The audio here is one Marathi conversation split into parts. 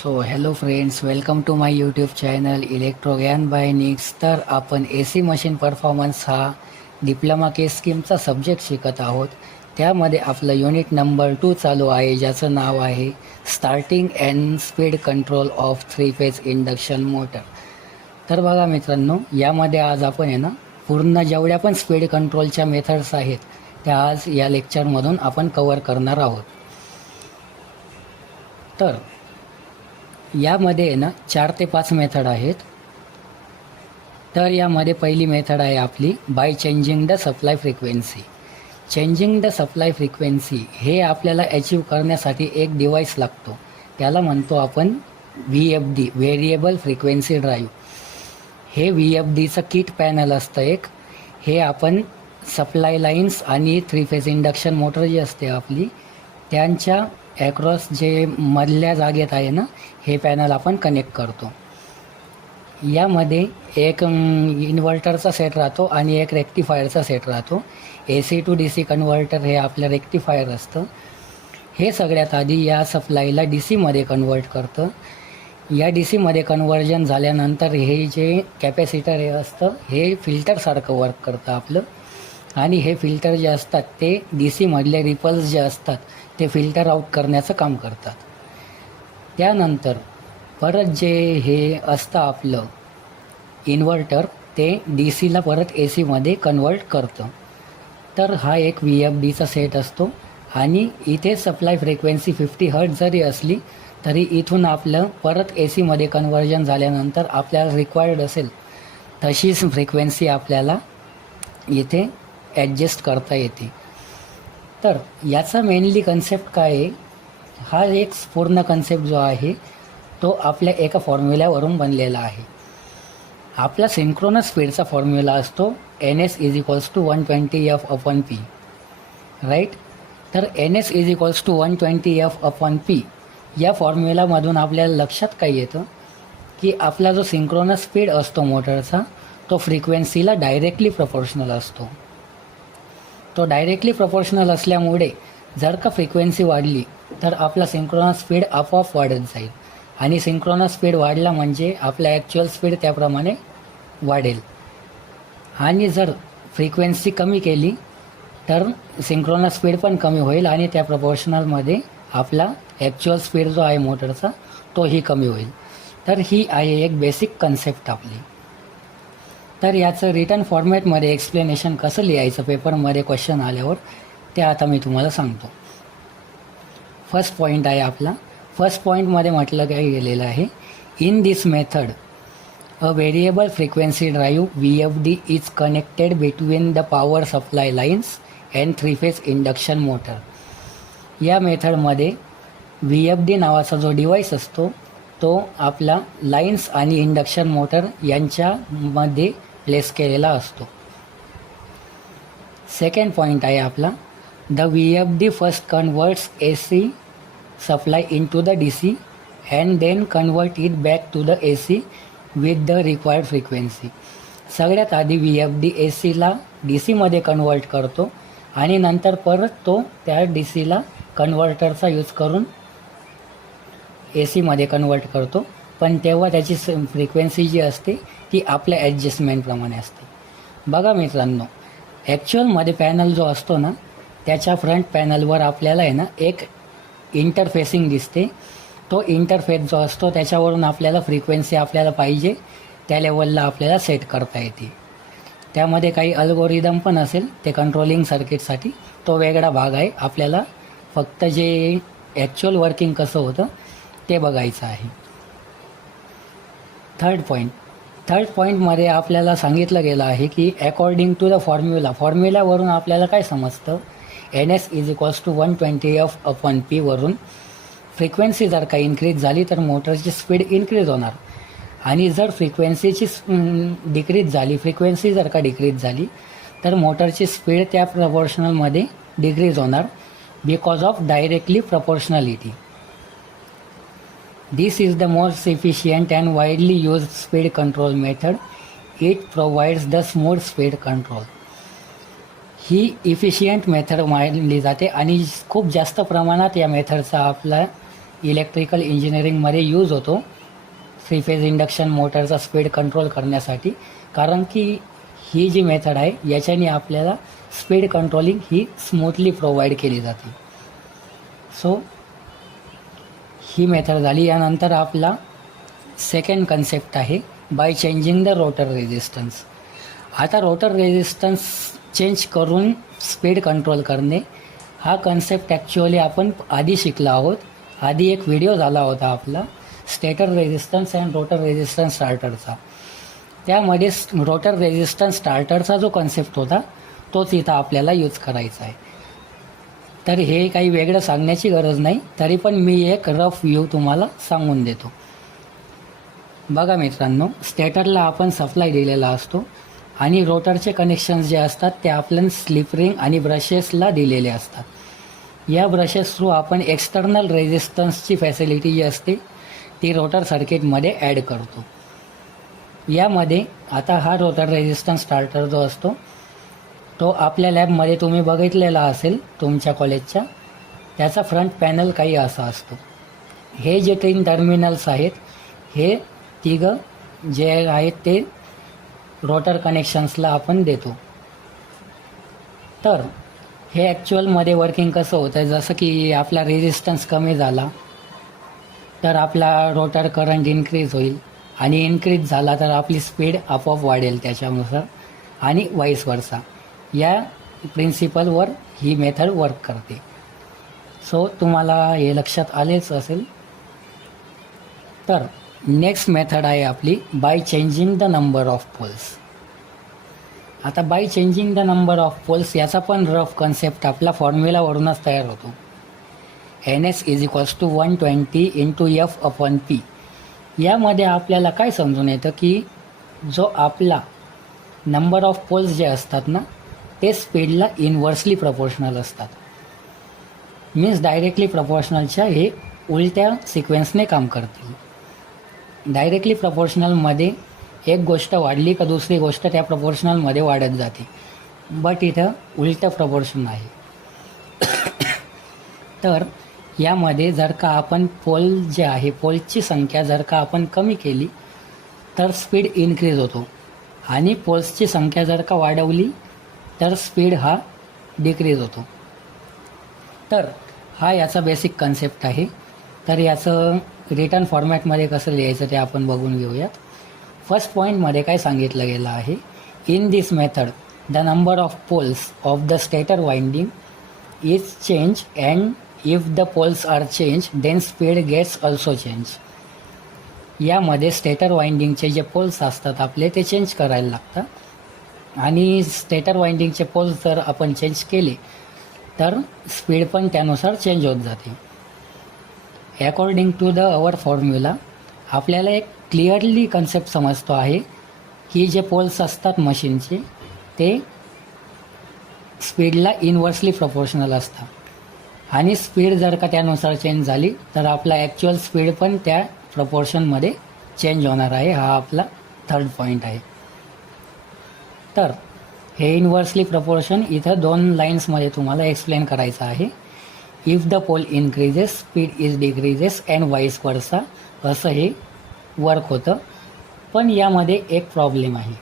So hello friends, welcome to my YouTube channel electro Gyan by Nicks. तर आपण ए सी मशीन परफॉर्मन्स हा डिप्लोमा केस स्कीमचा सब्जेक्ट शिकत आहोत. त्यामध्ये आपलं युनिट नंबर 2 चालू आहे, ज्याचं नाव आहे starting and speed control of 3 phase induction motor. तर बघा मित्रांनो, यामध्ये आज आपण पूर्ण जेवढ्या पण स्पीड कंट्रोलच्या मेथड्स आहेत त्या आज या लेक्चरमधून आपण कवर करणार आहोत. तर यामध्ये 4 ते 5 मेथड आहेत. तर यामध्ये पहिली मेथड आहे आपली by changing the supply frequency. Changing the supply frequency हे आपल्याला अचीव करण्यासाठी एक डिव्हाइस लागतो, त्याला म्हणतो आपण VFD, व्हेरिएबल फ्रिक्वेन्सी ड्राईव्ह. हे VFDचं किट पॅनल असतं एक. हे आपण सप्लाय लाईन्स आणि 3 फेज इंडक्शन मोटर जी असते आपली त्यांच्या ॲक्रॉस जे मधल्या जागेत आहे हे पॅनल आपण कनेक्ट करतो. यामध्ये एक इन्व्हर्टरचा सेट राहतो आणि एक रेक्टिफायरचा सेट राहतो. AC टू DC कन्व्हर्टर हे आपलं रेक्टिफायर असतं. हे सगळ्यात आधी या सप्लायला DCमध्ये कन्वर्ट करतं. या DCमध्ये कन्व्हर्जन झाल्यानंतर हे जे कॅपॅसिटर हे असतं हे फिल्टरसारखं वर्क करतं आपलं. आणि हे फिल्टर जे असतात ते DCमधले रिपल्स जे असतात ते फिल्टर आउट करण्याचं काम करतात. त्यानंतर परत जे हे असतं आपलं इन्व्हर्टर ते DCला परत ACमध्ये कन्वर्ट करतं. तर हा एक VFDचा सेट असतो. आणि इथे सप्लाय फ्रिक्वेन्सी 50 हर्ट्ज जरी असली तरी इथून आपलं परत ACमध्ये कन्वर्जन झाल्यानंतर आपल्याला रिक्वायर्ड असेल तशीच फ्रिक्वेन्सी आपल्याला इथे ॲडजस्ट करता येते. तर याचा मेनली कन्सेप्ट काय आहे, हा एक पूर्ण कन्सेप्ट जो आहे तो आपल्या एका फॉर्म्युल्यावरून बनलेला आहे. आपला सिंक्रोनस स्पीडचा फॉर्म्युला असतो NS = 120F/P, राईट. तर NS = 120F/P या फॉर्म्युलामधून आपल्याला लक्षात काय येतं की आपला जो सिंक्रोनस स्पीड असतो मोटरचा तो फ्रिक्वेन्सीला डायरेक्टली प्रपोर्शनल असतो. तो डायरेक्टली प्रपोर्शनल असल्यामुळे जर का फ्रिक्वेन्सी वाढली तर आपला सिंक्रोनस स्पीड आपोआप वाढत जाईल. आणि सिंक्रोनस स्पीड वाढला म्हणजे आपला ॲक्च्युअल स्पीड त्याप्रमाणे वाढेल. आणि जर फ्रिक्वेन्सी कमी केली तर सिंक्रोनस स्पीड पण कमी होईल आणि त्या प्रपोर्शनलमध्ये आपला ॲक्च्युअल स्पीड जो आहे मोटरचा तोही कमी होईल. तर ही आहे एक बेसिक कन्सेप्ट आपली. तर याचं रिटर्न फॉर्मॅटमध्ये एक्सप्लेनेशन कसं लिहायचं पेपरमध्ये क्वेश्चन आल्यावर ते आता मी तुम्हाला सांगतो. फर्स्ट पॉईंट आहे आपला. फर्स्ट पॉईंटमध्ये म्हटलं काय गेलेलं आहे, in this method a variable frequency drive VFD is connected between the power supply lines and 3 phase induction motor. या मेथडमध्ये VFD नावाचा जो डिव्हाइस असतो तो आपला लाईन्स आणि इंडक्शन मोटर यांच्यामध्ये प्लेस केलेला असतो. सेकंड पॉईंट आहे आपला, the VFD first converts AC supply into the DC and then convert it back to the AC with the required frequency. सगळ्यात आधी VFD ACला DCमध्ये कन्वर्ट करतो आणि नंतर परत तो त्या DCला कन्व्हर्टरचा यूज करून ACमध्ये कन्वर्ट करतो. पण तेव्हा त्याची फ्रिक्वेन्सी जी असते ती आपल्या ॲडजस्टमेंटप्रमाणे असते. बघा मित्रांनो, ॲक्च्युअलमध्ये पॅनल जो असतो त्याच्या फ्रंट पॅनलवर आपल्याला एक इंटरफेसिंग दिसते. तो इंटरफेस जो असतो त्याच्यावरून आपल्याला फ्रिक्वेन्सी आपल्याला पाहिजे त्या लेवलला आपल्याला सेट करता येते. त्यामध्ये काही अल्गोरिदम पण असेल ते कंट्रोलिंग सर्किटसाठी, तो वेगळा भाग आहे. आपल्याला फक्त जे ॲक्च्युअल वर्किंग कसं होतं ते बघायचं आहे. थर्ड पॉईंटमध्ये आपल्याला सांगितलं गेलं आहे की अकॉर्डिंग टू द फॉर्म्युलावरून आपल्याला काय समजतं, NS = 120F/P वरून फ्रिक्वेन्सी जर का इन्क्रीज झाली तर मोटरची स्पीड इन्क्रीज होणार. आणि जर फ्रिक्वेन्सी जर का डिक्रीज झाली तर मोटरची स्पीड त्या प्रपोर्शनलमध्ये डिक्रीज होणार because of directly proportionality. This is the most efficient and widely used speed control method. It provides the smooth speed control. He efficient method मानली जाते आणि खूप जास्त प्रमाणात या मेथडचा आपला इलेक्ट्रिकल इंजिनिअरिंगमध्ये यूज होतो थ्री फेज इंडक्शन मोटरचा स्पीड कंट्रोल करण्यासाठी, कारण की ही जी मेथड आहे याच्याने आपल्याला स्पीड कंट्रोलिंग ही स्मूथली प्रोव्हाइड केली जाते. सो ही मेथड झाली. यानंतर आपला सेकंड कन्सेप्ट आहे bye changing the rotor resistance. आता रोटर रेझिस्टन्स चेंज करून स्पीड कंट्रोल करणे हा कन्सेप्ट ॲक्च्युअली आपण आधी शिकला आहोत. आधी एक व्हिडिओ झाला होता आपला stator resistance and rotor resistance स्टार्टरचा. त्यामध्ये रोटर रेझिस्टन्स स्टार्टरचा जो कन्सेप्ट होता तोच इथं आपल्याला यूज करायचा आहे. तर हे काही वेगळं सांगण्याची गरज नाही, तरी पण मी एक रफ व्ह्यू तुम्हाला सांगून देतो. बघा मित्रांनो, स्टेटरला आपण सप्लाय दिलेला असतो आणि रोटरचे कनेक्शन्स जे असतात ते आपल्याला स्लिप रिंग आणि ब्रशेसला दिलेले असतात. या ब्रशेस थ्रू आपण एक्सटर्नल रेझिस्टन्सची फॅसिलिटी जी असते ती रोटर सर्किटमध्ये ॲड करतो. यामध्ये आता हा रोटर रेझिस्टन्स स्टार्टर जो असतो तो आपल्या लॅबमध्ये तुम्ही बघितलेला असेल तुमच्या कॉलेजच्या, त्याचा फ्रंट पॅनल काही असा असतो. हे जे 3 टर्मिनल्स आहेत हे तिघं जे आहेत ते रोटर कनेक्शन्सला आपण देतो. तर हे ॲक्च्युअलमध्ये वर्किंग कसं होतं, जसं की आपला रेझिस्टन्स कमी झाला तर आपला रोटर करंट इन्क्रीज होईल आणि इन्क्रीज झाला तर आपली स्पीड आपोआप वाढेल त्याच्यानुसार, आणि वाईस वर्सा. या प्रिन्सिपलवर ही मेथड वर्क करते. सो तुम्हाला हे लक्षात आलेच असेल. तर नेक्स्ट मेथड आहे आपली by changing the number of poles. आता by changing the number of poles याचा पण रफ कन्सेप्ट आपला फॉर्म्युलावरूनच तयार होतो. NS = 120 × F/P. यामध्ये आपल्याला काय समजून येतं की जो आपला नंबर ऑफ पोल्स जे असतात ना ते स्पीडला इनव्हर्सली प्रपोर्शनल असतात. मीन्स डायरेक्टली प्रपोर्शनलच्या हे उलट्या सिक्वेन्सने काम करतील. डायरेक्टली प्रपोर्शनलमध्ये एक गोष्ट वाढली का दुसरी गोष्ट त्या प्रपोर्शनलमध्ये वाढत जाते, बट इथं उलटं प्रपोर्शन आहे. तर यामध्ये जर का आपण पोल जे आहे पोल्सची संख्या जर का आपण कमी केली तर स्पीड इन्क्रीज होतो, आणि पोल्सची संख्या जर का वाढवली तर स्पीड हा डिक्रीज होतो. तर हा याचा बेसिक कन्सेप्ट आहे. तर याचं रिटर्न फॉर्मॅटमध्ये कसं लिहायचं ते आपण बघून घेऊयात. फर्स्ट पॉईंटमध्ये काय सांगितलं गेलं आहे, in this method the number of poles of the stator winding is change and if the poles are change then speed gets also change. यामध्ये स्टेटर वाइंडिंगचे जे पोल्स असतात आपले ते चेंज करायला लागतात, आणि स्टेटर वाइंडिंगचे पोल्स जर आपण चेंज केले तर स्पीड पण त्यानुसार चेंज होत जाते. According to the our formula आपल्याला एक क्लिअरली कन्सेप्ट समजतो आहे की जे पोल्स असतात मशीनचे ते स्पीडला इनव्हर्सली प्रपोर्शनल असतात, आणि स्पीड जर का त्यानुसार चेंज झाली तर आपला ॲक्च्युअल स्पीड पण त्या प्रपोर्शनमध्ये चेंज होणार आहे. हा आपला थर्ड पॉईंट आहे. तर हे इनव्हर्सली प्रपोर्शन इथं 2 लाईन्समध्ये तुम्हाला एक्सप्लेन करायचं आहे. If the pole increases speed is decreases and vice versa, असं हे वर्क होतं. पण यामध्ये एक प्रॉब्लेम आहे.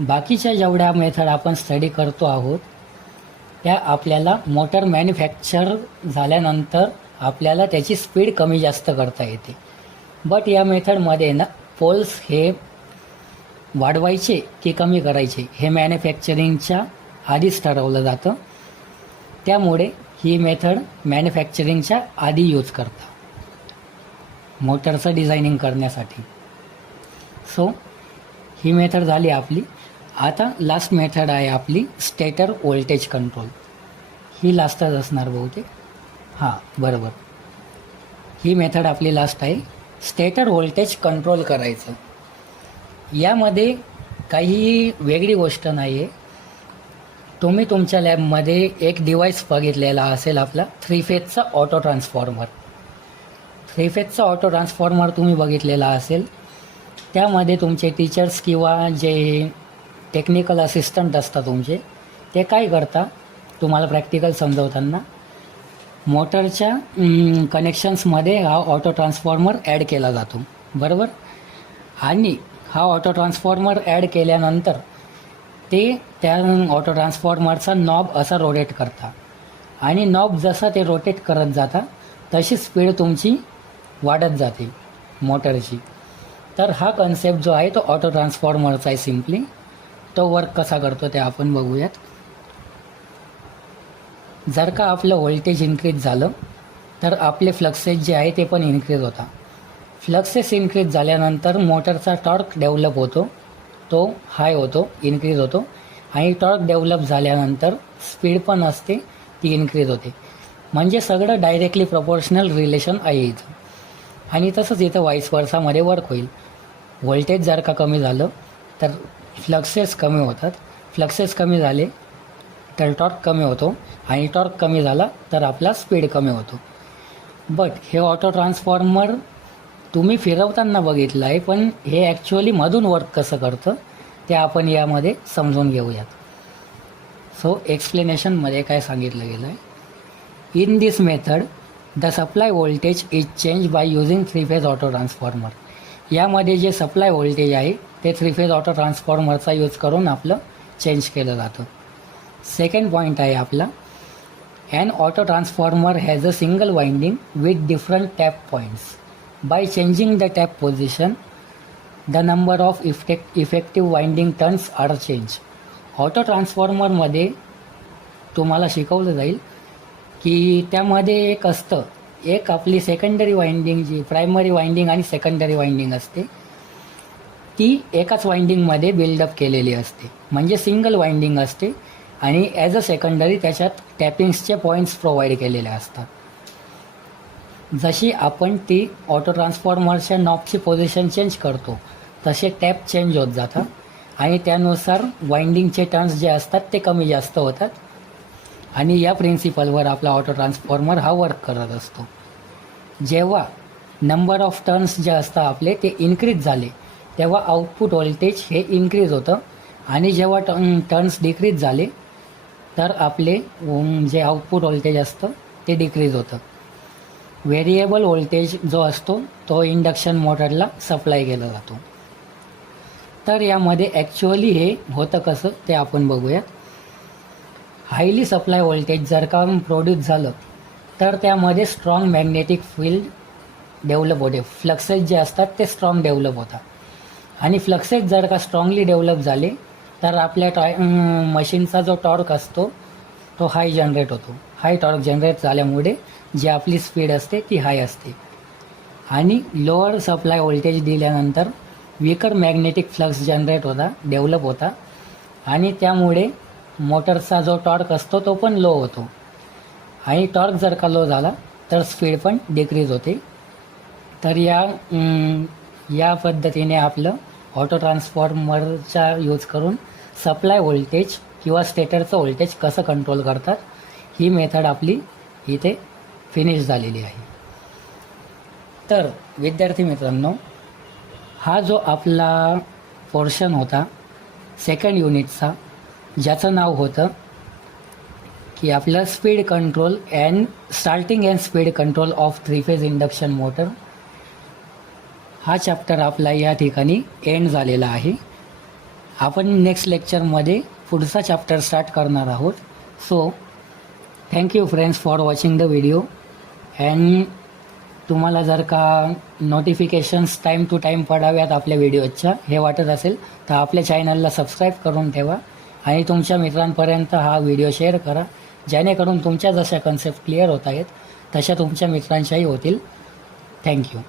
बाकीच्या जेवढ्या मेथड आपण स्टडी करतो आहोत त्या आपल्याला मोटर मॅन्युफॅक्चर झाल्यानंतर आपल्याला त्याची स्पीड कमी जास्त करता येते. बट या मेथडमध्ये ना पोल्स हे वाढवायचे की कमी करायचे हे मॅन्युफॅक्चरिंगच्या आधीच ठरवलं जातं. त्यामुळे ही मेथड मॅन्युफॅक्चरिंगच्या आधी यूज करतात मोटरचं डिझायनिंग करण्यासाठी. सो ही मेथड झाली आपली. आता लास्ट मेथड आहे आपली स्टेटर व्होल्टेज कंट्रोल. ही लास्टच असणार बहुतेक. हां बरोबर, ही मेथड आपली लास्ट आहे. स्टेटर व्होल्टेज कंट्रोल करायचं. यामध्ये काही वेगळी गोष्ट नाही आहे. तुम्ही तुमच्या लॅबमध्ये एक डिव्हाइस बघितलेला असेल आपला 3 फेजचा ऑटो ट्रान्सफॉर्मर. 3 फेजचा ऑटो ट्रान्सफॉर्मर तुम्ही बघितलेला असेल. त्यामध्ये तुमचे टीचर्स किंवा जे टेक्निकल असिस्टंट असतात तुमचे ते काय करता तुम्हाला प्रॅक्टिकल समजवताना, मोटरच्या कनेक्शन्समध्ये हा ऑटो ट्रान्सफॉर्मर ॲड केला जातो, बरोबर. आणि हा ऑटो ट्रान्सफॉर्मर ॲड केल्यानंतर ते त्या ऑटो ट्रान्सफॉर्मरचा नॉब असा रोटेट करता आणि नॉब जसा ते रोटेट करत जाता तशी स्पीड तुमची वाढत जाते मोटरची. तर हा कन्सेप्ट जो आहे तो ऑटो ट्रान्सफॉर्मरचा आहे. सिम्पली तो वर्क कसा करतो ते आपण बघूयात. जर का आपलं व्होल्टेज इन्क्रीज झालं तर आपले फ्लक्सेस जे आहे ते पण इन्क्रीज होता. फ्लक्सेस इन्क्रीज झाल्यानंतर मोटरचा टॉर्क डेव्हलप होतो, तो हाय होतो, इन्क्रीज होतो. आणि टॉर्क डेव्हलप झाल्यानंतर स्पीड पण असते, ती इन्क्रीज होते. म्हणजे सगळं डायरेक्टली प्रपोर्शनल रिलेशन आहे इथं. आणि तसंच इथं व्हाईस वर्सामध्ये वर्क होईल. व्होल्टेज जर का कमी झालं तर फ्लक्सेस कमी होतात, फ्लक्सेस कमी झाले तर टॉर्क कमी होतो आणि टॉर्क कमी झाला तर आपला स्पीड कमी होतो. बट हे ऑटो ट्रान्सफॉर्मर तुम्ही फिरवताना बघितलं आहे, पण हे ॲक्च्युअली मधून वर्क कसं करतं ते आपण यामध्ये समजून घेऊयात. सो एक्सप्लेनेशनमध्ये काय सांगितलं गेलं आहे, in this method the supply voltage is change by using 3 phase auto transformer. यामध्ये जे सप्लाय व्होल्टेज आहे ते 3 फेज ऑटो ट्रान्सफॉर्मरचा यूज करून आपलं चेंज केलं जातं. सेकंड पॉईंट आहे आपला, an auto transformer has a single winding with different tap points. By changing the tap position the number of effective winding turns are change. Auto ट्रान्सफॉर्मरमध्ये तुम्हाला शिकवलं जाईल की त्यामध्ये एक असतं, एक आपली सेकंडरी वाइंडिंग, जी प्रायमरी वाइंडिंग आणि सेकंडरी वाइंडिंग असते, ती एकाच वाइंडिंगमध्ये बिल्डअप केलेली असते, म्हणजे सिंगल वाइंडिंग असते. आणि ॲज अ सेकंडरी त्याच्यात टॅपिंग्सचे पॉईंट्स प्रोव्हाइड केलेले असतात. जशी आपण ती ऑटो ट्रान्सफॉर्मरच्या नॉबची पोझिशन चेंज करतो तसे टॅप चेंज होत जातात आणि त्यानुसार वाइंडिंगचे टर्न्स जे असतात ते कमी जास्त होतात. आणि या प्रिन्सिपलवर आपला ऑटो ट्रान्सफॉर्मर हा वर्क करत असतो. जेव्हा नंबर ऑफ टर्न्स जे असतात आपले ते इन्क्रीज झाले तेव्हा आउटपुट व्होल्टेज हे इन्क्रीज होतं आणि जेव्हा टर्न्स डिक्रीज झाले तर आपले जे आउटपुट व्होल्टेज असतं ते डिक्रीज होतं. व्हेरिएबल व्होल्टेज जो असतो तो इंडक्शन मोटरला सप्लाय केला जातो. तर यामध्ये ॲक्च्युअली हे होतं कसं ते आपण बघूयात. हायली सप्लाय व्होल्टेज जर का प्रोड्यूस झालं तर त्यामध्ये स्ट्रॉंग मॅग्नेटिक फील्ड डेव्हलप होते. फ्लक्सेस जे असतात ते स्ट्रॉंग डेव्हलप होतात आणि फ्लक्सेस जर का स्ट्रॉंगली डेव्हलप झाले तर आपल्या मशीनचा जो टॉर्क असतो तो हाय जनरेट होतो. हाय टॉर्क जनरेट झाल्यामुळे जी आपली स्पीड असते ती हाय असते. आणि लोअर सप्लाय व्होल्टेज दिल्यानंतर वीकर मॅग्नेटिक फ्लक्स जनरेट होता, डेव्हलप होता आणि त्यामुळे मोटरचा जो टॉर्क असतो तो पण लो होतो. आणि टॉर्क जर का लो झाला तर स्पीड पण डिक्रीज होते. तर या पद्धतीने आपलं ऑटो ट्रान्सफॉर्मरचा यूज करून सप्लाय व्होल्टेज किंवा स्टेटरचं व्होल्टेज कसं कंट्रोल करतात ही मेथड आपली इथे फिनिश झालेली आहे. तर विद्यार्थी मित्रांनो, हा जो आपला पोर्शन होता सेकंड युनिटचा, ज्याचं नाव होतं की आपलं speed control and starting and speed control of 3 phase induction motor, हा चॅप्टर आपला या ठिकाणी एंड झालेला आहे. आपण नेक्स्ट लेक्चरमध्ये पुढचा चॅप्टर स्टार्ट करणार आहोत. So thank you friends for watching the video. And तुम्हाला जर का नोटिफिकेशन्स टाईम टू टाईम पडाव्यात आपल्या व्हिडिओच्या हे वाटत असेल तर आपल्या चॅनलला सबस्क्राईब करून ठेवा आणि तुमच्या मित्रांपर्यंत हा व्हिडिओ शेअर करा, जेणेकरून तुमच्या जशा कन्सेप्ट क्लिअर होत आहेत तशा तुमच्या मित्रांच्याही होतील. थँक्यू.